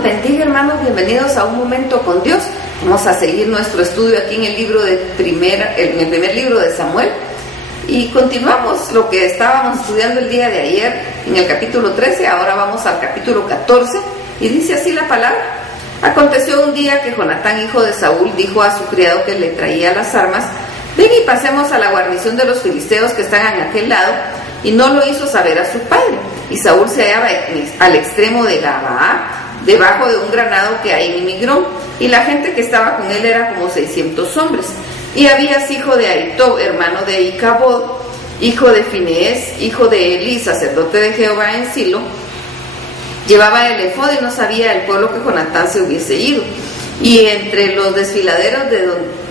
los bendiga, hermanos, bienvenidos a Un Momento con Dios. Vamos a seguir nuestro estudio aquí en el libro en el primer libro de Samuel, y continuamos lo que estábamos estudiando el día de ayer en el capítulo 13. Ahora vamos al capítulo 14 y dice así la palabra: aconteció un día que Jonatán, hijo de Saúl, dijo a su criado que le traía las armas: ven y pasemos a la guarnición de los filisteos que están en aquel lado. Y no lo hizo saber a su padre. Y Saúl se hallaba al extremo de Gabaa, debajo de un granado que hay en Migrón, y la gente que estaba con él era como 600 hombres. Y Abías, hijo de Ahitob, hermano de Icabod, hijo de Finees, hijo de Elí, sacerdote de Jehová en Silo, llevaba el efod, y no sabía el pueblo que Jonatán se hubiese ido. Y entre los desfiladeros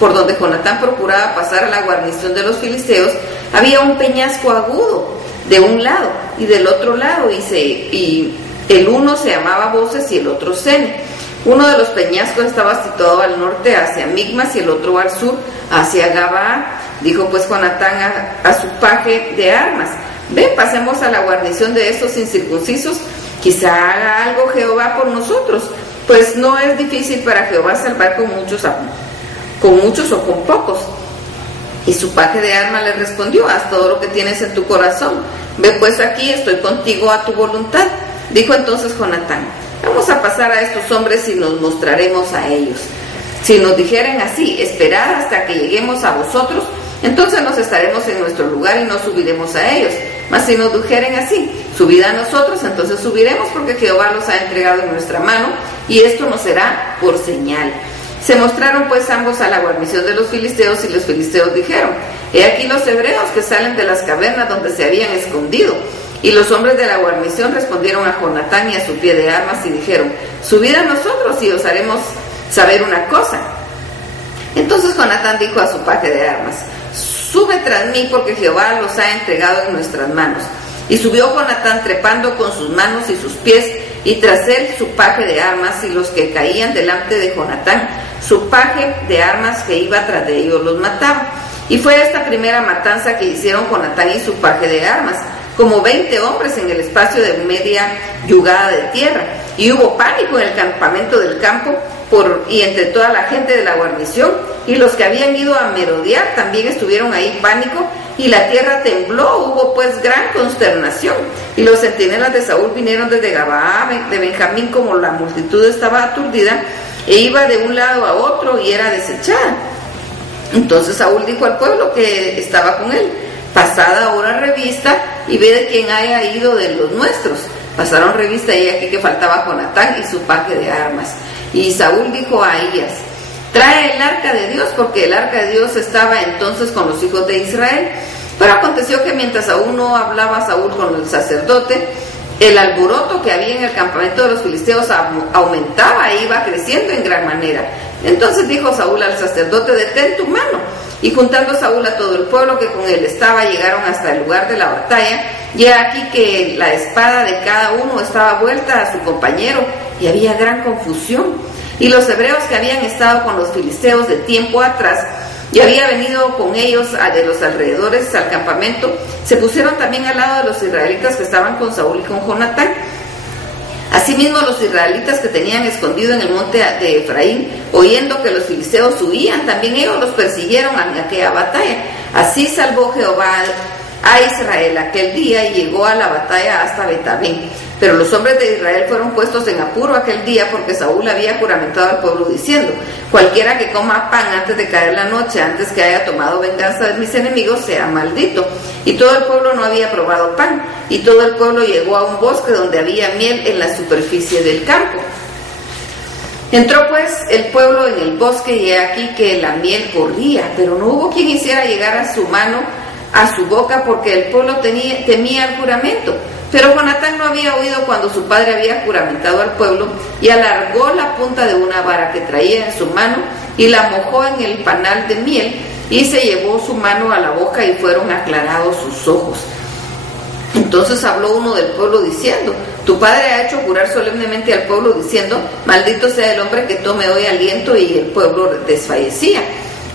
por donde Jonatán procuraba pasar a la guarnición de los filisteos, había un peñasco agudo de un lado y del otro lado, y el uno se llamaba Boses y el otro Sene. Uno de los peñascos estaba situado al norte hacia Migmas y el otro al sur hacia Gabaa. Dijo pues Jonatán a su paje de armas: ven, pasemos a la guarnición de estos incircuncisos, quizá haga algo Jehová por nosotros, pues no es difícil para Jehová salvar con muchos o con pocos. Y su paje de armas le respondió: haz todo lo que tienes en tu corazón, ve pues aquí, estoy contigo a tu voluntad. Dijo entonces Jonatán: vamos a pasar a estos hombres y nos mostraremos a ellos. Si nos dijeren así: esperad hasta que lleguemos a vosotros, entonces nos estaremos en nuestro lugar y no subiremos a ellos. Mas si nos dijeren así: subid a nosotros, entonces subiremos, porque Jehová los ha entregado en nuestra mano, y esto nos será por señal. Se mostraron pues ambos a la guarnición de los filisteos, y los filisteos dijeron: he aquí los hebreos que salen de las cavernas donde se habían escondido. Y los hombres de la guarnición respondieron a Jonatán y a su pie de armas y dijeron: subid a nosotros y os haremos saber una cosa. Entonces Jonatán dijo a su paje de armas: sube tras mí, porque Jehová los ha entregado en nuestras manos. Y subió Jonatán trepando con sus manos y sus pies, y tras él su paje de armas, y los que caían delante de Jonatán, su paje de armas que iba tras de ellos, los mataba. Y fue esta primera matanza que hicieron Jonatán y su paje de armas, como 20 hombres en el espacio de media yugada de tierra. Y hubo pánico en el campamento del campo y entre toda la gente de la guarnición, y los que habían ido a merodear también estuvieron ahí pánico, y la tierra tembló. Hubo pues gran consternación, y los centinelas de Saúl vinieron desde Gabaa de Benjamín, como la multitud estaba aturdida e iba de un lado a otro y era desechada. Entonces Saúl dijo al pueblo que estaba con él: pasad ahora revista y ve de quién haya ido de los nuestros. Pasaron revista, y aquí que faltaba Jonatán y su paje de armas. Y Saúl dijo a Ahías: trae el arca de Dios, porque el arca de Dios estaba entonces con los hijos de Israel. Pero aconteció que mientras aún no hablaba Saúl con el sacerdote, el alboroto que había en el campamento de los filisteos aumentaba e iba creciendo en gran manera. Entonces dijo Saúl al sacerdote: detén tu mano. Y juntando Saúl a todo el pueblo que con él estaba, llegaron hasta el lugar de la batalla, y aquí que la espada de cada uno estaba vuelta a su compañero, y había gran confusión. Y los hebreos que habían estado con los filisteos de tiempo atrás, y había venido con ellos de los alrededores al campamento, se pusieron también al lado de los israelitas que estaban con Saúl y con Jonatán. Asimismo los israelitas que tenían escondido en el monte de Efraín, oyendo que los filisteos huían, también ellos los persiguieron en aquella batalla. Así salvó Jehová a Israel aquel día, y llegó a la batalla hasta Betabén. Pero los hombres de Israel fueron puestos en apuro aquel día, porque Saúl había juramentado al pueblo diciendo: cualquiera que coma pan antes de caer la noche, antes que haya tomado venganza de mis enemigos, sea maldito. Y todo el pueblo no había probado pan, y todo el pueblo llegó a un bosque donde había miel en la superficie del campo. Entró pues el pueblo en el bosque, y he aquí que la miel corría, pero no hubo quien hiciera llegar a su mano a su boca, porque el pueblo temía el juramento. Pero Jonatán no había oído cuando su padre había juramentado al pueblo, y alargó la punta de una vara que traía en su mano, y la mojó en el panal de miel, y se llevó su mano a la boca, y fueron aclarados sus ojos. Entonces habló uno del pueblo diciendo: tu padre ha hecho jurar solemnemente al pueblo diciendo: maldito sea el hombre que tome hoy aliento. Y el pueblo desfallecía.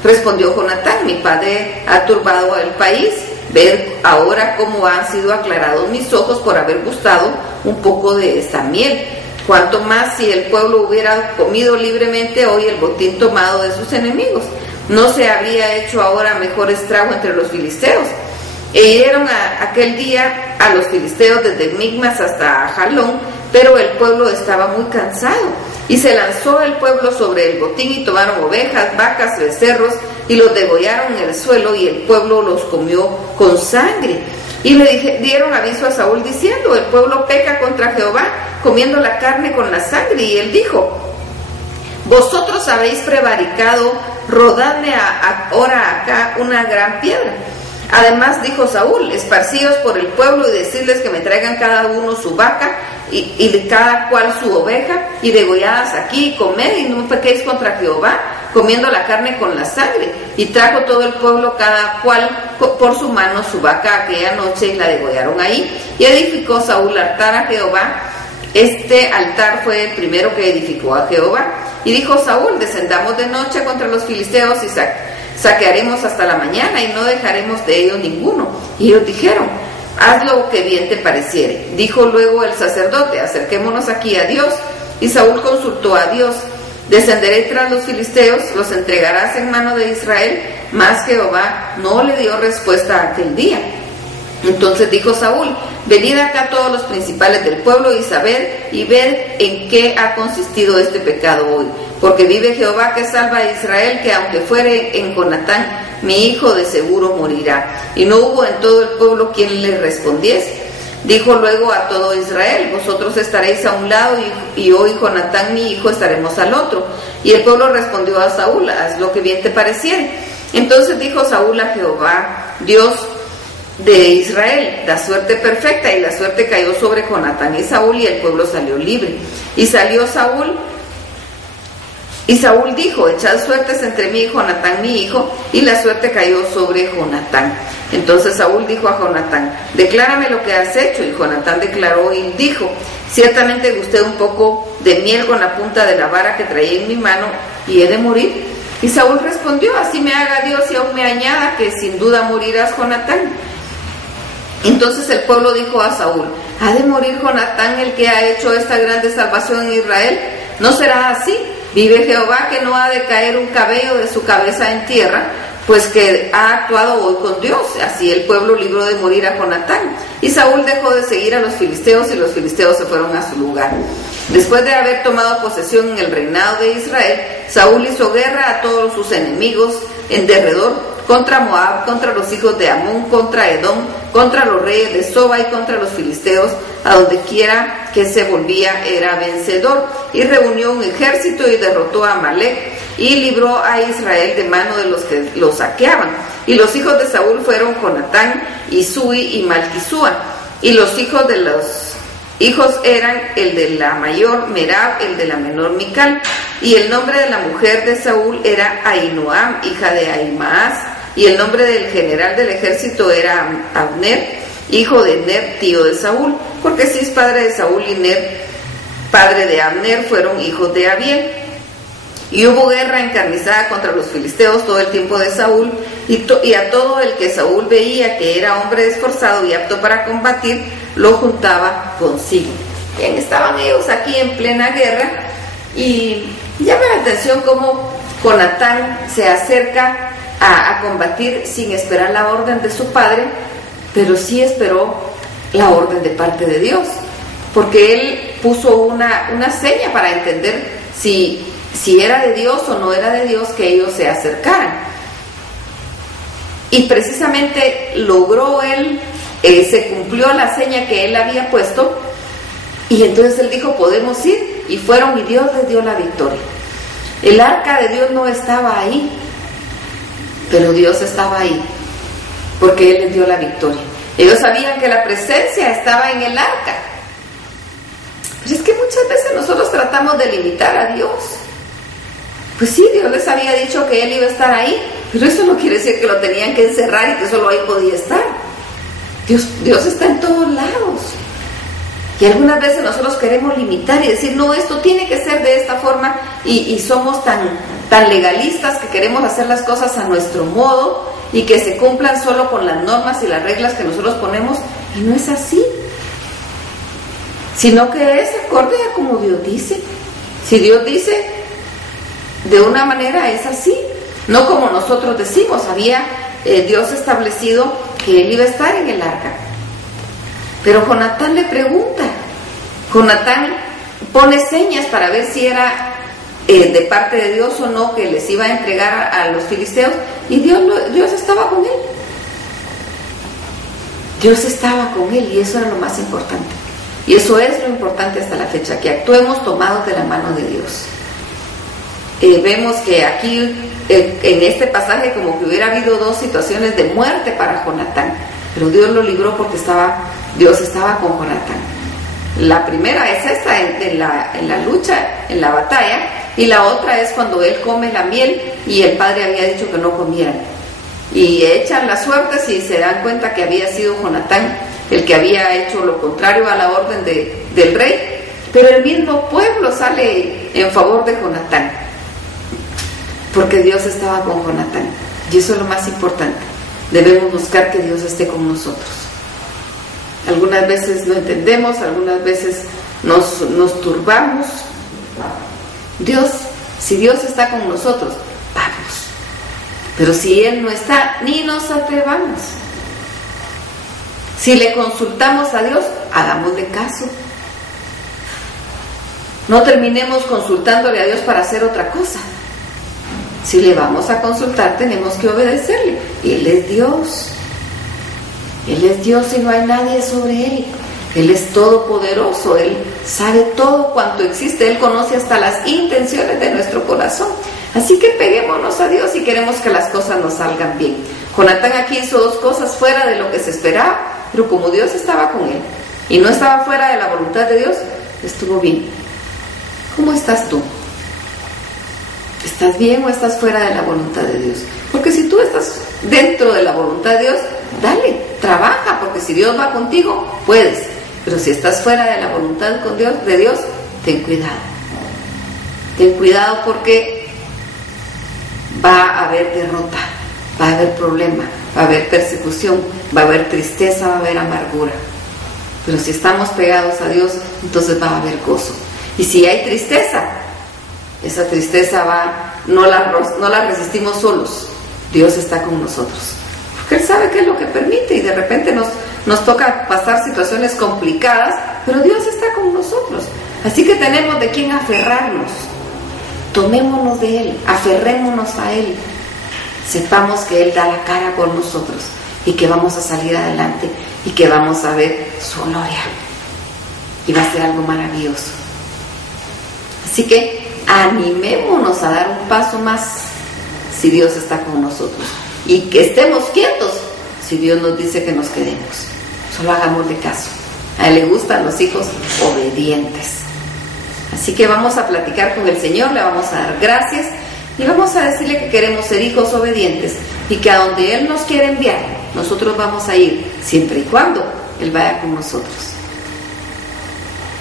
Respondió Jonatán: mi padre ha turbado al país. Ver ahora cómo han sido aclarados mis ojos por haber gustado un poco de esta miel. Cuanto más si el pueblo hubiera comido libremente hoy el botín tomado de sus enemigos. ¿No se habría hecho ahora mejor estrago entre los filisteos? E hirieron aquel día a los filisteos desde Migmas hasta Jalón, pero el pueblo estaba muy cansado. Y se lanzó el pueblo sobre el botín y tomaron ovejas, vacas, becerros y los degollaron en el suelo, y el pueblo los comió con sangre. Y le dieron aviso a Saúl diciendo: el pueblo peca contra Jehová, comiendo la carne con la sangre. Y él dijo: vosotros habéis prevaricado, rodadme ahora acá una gran piedra. Además dijo Saúl: esparcíos por el pueblo y decidles que me traigan cada uno su vaca y de cada cual su oveja, y degolladas aquí, y comed, y no pequéis contra Jehová, comiendo la carne con la sangre. Y trajo todo el pueblo cada cual por su mano su vaca aquella noche, y la degollaron ahí. Y edificó Saúl altar a Jehová. Este altar fue el primero que edificó a Jehová. Y dijo Saúl: descendamos de noche contra los filisteos y saquearemos hasta la mañana, y no dejaremos de ellos ninguno. Y ellos dijeron: haz lo que bien te pareciere. Dijo luego el sacerdote: acerquémonos aquí a Dios. Y Saúl consultó a Dios: descenderé tras los filisteos, los entregarás en mano de Israel. Mas Jehová no le dio respuesta aquel día. Entonces dijo Saúl: venid acá todos los principales del pueblo y sabed y ved en qué ha consistido este pecado hoy. Porque vive Jehová que salva a Israel, que aunque fuere en Jonatán mi hijo, de seguro morirá. Y no hubo en todo el pueblo quien le respondiese. Dijo luego a todo Israel: vosotros estaréis a un lado, y hoy Jonatán mi hijo estaremos al otro. Y el pueblo respondió a Saúl: haz lo que bien te pareciere. Entonces dijo Saúl a Jehová, Dios de Israel: da suerte perfecta. Y la suerte cayó sobre Jonatán y Saúl, y el pueblo salió libre. Y Saúl dijo: echad suertes entre mí y Jonatán mi hijo. Y la suerte cayó sobre Jonatán. Entonces Saúl dijo a Jonatán: declárame lo que has hecho. Y Jonatán declaró y dijo: ciertamente gusté un poco de miel con la punta de la vara que traía en mi mano, y he de morir. Y Saúl respondió: así me haga Dios y aún me añada, que sin duda morirás, Jonatán. Entonces el pueblo dijo a Saúl: ¿ha de morir Jonatán, el que ha hecho esta grande salvación en Israel? No será así. Vive Jehová que no ha de caer un cabello de su cabeza en tierra, pues que ha actuado hoy con Dios. Así el pueblo libró de morir a Jonatán. Y Saúl dejó de seguir a los filisteos, y los filisteos se fueron a su lugar. Después de haber tomado posesión en el reinado de Israel, Saúl hizo guerra a todos sus enemigos en derredor, contra Moab, contra los hijos de Amón, contra Edom, contra los reyes de Soba y contra los filisteos. A donde quiera que se volvía era vencedor. Y reunió un ejército y derrotó a Amalec, y libró a Israel de mano de los que lo saqueaban. Y los hijos de Saúl fueron Jonatán, Isui y Malquisúa. Y los hijos de los hijos eran el de la mayor Merab, el de la menor Mical. Y el nombre de la mujer de Saúl era Ahinoam, hija de Ahimaaz. Y el nombre del general del ejército era Abner, hijo de Ner, tío de Saúl, porque Cis, padre de Saúl, y Ner, padre de Abner, fueron hijos de Abiel. Y hubo guerra encarnizada contra los filisteos todo el tiempo de Saúl, y a todo el que Saúl veía que era hombre esforzado y apto para combatir, lo juntaba consigo. Bien, estaban ellos aquí en plena guerra, y llama la atención cómo Jonatán se acerca a combatir sin esperar la orden de su padre, pero sí esperó la orden de parte de Dios, porque él puso una seña para entender si era de Dios o no era de Dios que ellos se acercaran. Y precisamente logró él, se cumplió la seña que él había puesto, y entonces él dijo: podemos ir, y fueron, y Dios les dio la victoria. El arca de Dios no estaba ahí, pero Dios estaba ahí, porque Él les dio la victoria. Ellos sabían que la presencia estaba en el arca. Pero es que muchas veces nosotros tratamos de limitar a Dios. Pues sí, Dios les había dicho que Él iba a estar ahí, pero eso no quiere decir que lo tenían que encerrar y que solo ahí podía estar. Dios está en todos lados. Y algunas veces nosotros queremos limitar y decir: no, esto tiene que ser de esta forma, y somos tan legalistas que queremos hacer las cosas a nuestro modo y que se cumplan solo con las normas y las reglas que nosotros ponemos, y no es así. sino que es acorde a como Dios dice. Si Dios dice de una manera, es así, no como nosotros decimos. Había Dios establecido que él iba a estar en el arca, pero Jonatán le pregunta, Jonatán pone señas para ver si era de parte de Dios o no, que les iba a entregar a los filisteos, y Dios estaba con él. Dios estaba con él, y eso era lo más importante. Y eso es lo importante hasta la fecha, que actuemos tomados de la mano de Dios. Vemos que aquí, en este pasaje, como que hubiera habido dos situaciones de muerte para Jonatán, pero Dios lo libró porque Dios estaba con Jonatán. La primera es esta, en la lucha, en la batalla, y la otra es cuando él come la miel y el padre había dicho que no comieran. Y echan las suertes y se dan cuenta que había sido Jonatán el que había hecho lo contrario a la orden del rey, pero el mismo pueblo sale en favor de Jonatán, porque Dios estaba con Jonatán, y eso es lo más importante. Debemos buscar que Dios esté con nosotros. Algunas veces no entendemos, algunas veces nos turbamos. Si Dios está con nosotros, vamos. Pero si Él no está, ni nos atrevamos. Si le consultamos a Dios, hagámosle caso. No terminemos consultándole a Dios para hacer otra cosa. Si le vamos a consultar, tenemos que obedecerle. Él es Dios. Él es Dios y no hay nadie sobre Él. Él es todopoderoso, Él sabe todo cuanto existe, Él conoce hasta las intenciones de nuestro corazón. Así que peguémonos a Dios si queremos que las cosas nos salgan bien. Jonatán aquí hizo dos cosas fuera de lo que se esperaba, pero como Dios estaba con él y no estaba fuera de la voluntad de Dios, estuvo bien. ¿Cómo estás tú? ¿Estás bien o estás fuera de la voluntad de Dios? Porque si tú estás dentro de la voluntad de Dios, dale, trabaja, porque si Dios va contigo, puedes. Pero si estás fuera de la voluntad de Dios, ten cuidado. Ten cuidado porque va a haber derrota, va a haber problema, va a haber persecución, va a haber tristeza, va a haber amargura. Pero si estamos pegados a Dios, entonces va a haber gozo. Y si hay tristeza, esa tristeza no la resistimos solos. Dios está con nosotros. Porque Él sabe qué es lo que permite y de repente nos toca pasar situaciones complicadas, pero Dios está con nosotros. Así que tenemos de quién aferrarnos. Tomémonos de Él, aferrémonos a Él. Sepamos que Él da la cara por nosotros y que vamos a salir adelante y que vamos a ver su gloria. Y va a ser algo maravilloso. Así que animémonos a dar un paso más si Dios está con nosotros. Y que estemos quietos si Dios nos dice que nos quedemos. Solo hagámosle caso. A Él le gustan los hijos obedientes. Así que vamos a platicar con el Señor, le vamos a dar gracias y vamos a decirle que queremos ser hijos obedientes y que a donde Él nos quiere enviar, nosotros vamos a ir, siempre y cuando Él vaya con nosotros.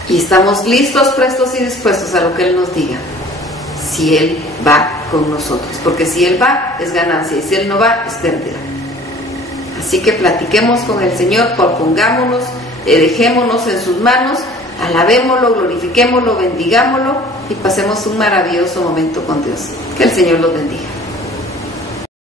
Y estamos listos, prestos y dispuestos a lo que Él nos diga, si Él va con nosotros, porque si Él va es ganancia y si Él no va es pérdida. Así que platiquemos con el Señor, propongámonos, dejémonos en sus manos, alabémoslo, glorifiquémoslo, bendigámoslo y pasemos un maravilloso momento con Dios. Que el Señor los bendiga.